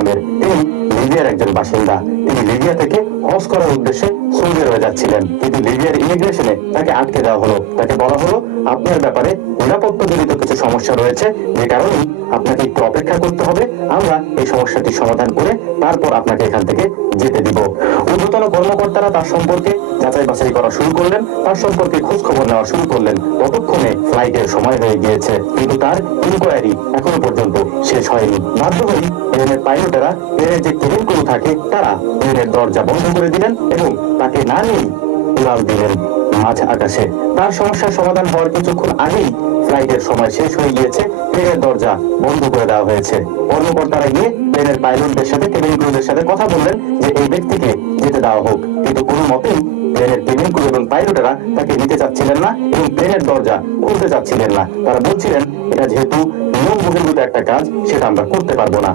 আমের। তিনি লিবিয়ার একজন বাসিন্দা। তিনি লিবিয়া থেকে হজ করার উদ্দেশ্যে সৌদি আরবে যাচ্ছিলেন, কিন্তু লিবিয়ার ইমিগ্রেশনে তাকে আটকে দেওয়া হলো। তাকে বলা হলো, আপনার ব্যাপারে নিরাপত্তা জনিত কিছু সমস্যা রয়েছে, যে কারণে আপনাকে একটু অপেক্ষা করতে হবে। আমরা এই সমস্যাটি সমাধান করে তারপর আপনাকে এখান থেকে যেতে দিব। ঊর্ধ্বতন কর্মকর্তারা তার সম্পর্কে যাচাই বাছাই করা শুরু করলেন, তার সম্পর্কে খোঁজ খবর নেওয়া শুরু করলেন। ততক্ষণে ফ্লাইটের সময় হয়ে গিয়েছে, কিন্তু তার ইনকোয়ারি এখনো পর্যন্ত শেষ হয়নি। বাধ্য হয়ে প্লেনের পাইলটেরা, প্লেনের যে কেবিন ক্রু থাকে, তারা প্লেনের দরজা বন্ধ করে দিলেন এবং তাকে না নিয়েই উড়াল দিলেন মাঝ আকাশে। তার সমস্যার সমাধান হওয়ার কিছুক্ষণ আগেই ফ্লাইটের সময় শেষ হয়ে গিয়েছে, প্লেনের দরজা বন্ধ করে দেওয়া হয়েছে। কর্মকর্তারা গিয়ে প্লেনের পাইলটদের সাথে, কেবিন ক্রুদের সাথে কথা বললেন যে এই ব্যক্তিকে যেতে দেওয়া হোক, কিন্তু কোনো মতেই প্লেনের কেবিন ক্রু এবং পাইলটেরা তাকে নিতে চাচ্ছিলেন না এবং প্লেনের দরজা খুলতে চাচ্ছিলেন না। তারা বলছিলেন, এটা যেহেতু নিয়ম বহির্ভূত একটা কাজ, সেটা আমরা করতে পারবো না।